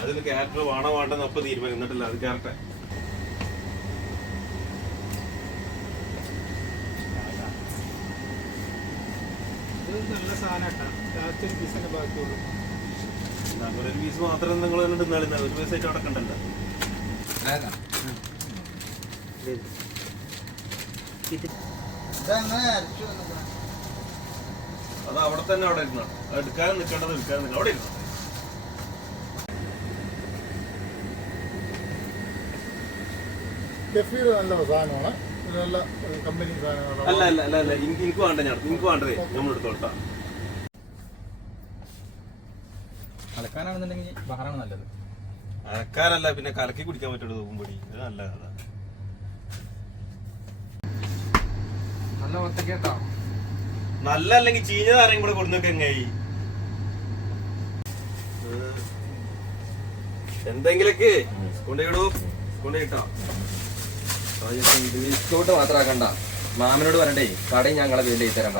അതിന് ക്യാരക്ടർ വേണോ വേണ്ടെന്ന് അപ്പൊ തീരുമാനം എന്നിട്ടില്ല അത് ക്യാരക്ടർ നല്ല സാധനം പീസിന്റെ ബാക്കിയുള്ളൂ. ഒരു പീസ് മാത്രം നിങ്ങൾ കണ്ടിട്ടുണ്ടായിരുന്ന ഒരു പീസായിട്ട് അടക്കണ്ടല്ലോ. അത് അവിടെ തന്നെ അവിടെ ഇരുന്നോ, എടുക്കാനും നിൽക്കേണ്ടത് എടുക്കാനും അവിടെ ഇരുന്നോ. കെഫീർ നല്ല സാധനമാണ്, നല്ല കമ്പനി സാധനമാണ്. അല്ല അല്ല അല്ല അല്ല എനിക്ക് വേണ്ട, എനിക്ക് വേണ്ടതേ നമ്മൾ എടുത്തോട്ടാ. അലക്കാനാണെന്നുണ്ടെങ്കിൽ ബഹറാണ് നല്ലത്. അലക്കാനല്ല പിന്നെ കലക്കി കുടിക്കാൻ പറ്റുള്ളൂ തൂക്കുംപൊടി. ഇത് നല്ല കഥ. നല്ല ഒറ്റക്കേട്ടോ. നല്ല അല്ലെങ്കിൽ ചീഞ്ഞ ആരെങ്കിലും ഇവിടെ കൊടുന്നൊക്കെ എങ്ങായി എന്തെങ്കിലൊക്കെ കൊണ്ടുപോയിടൂ, കൊണ്ടുപോയിട്ടോ. ഡിസ്കൗണ്ട് മാത്രമാക്കണ്ട, മാമനോട് പറയണ്ടേ കടയും ഞങ്ങളെ പേരിൽ തരാം.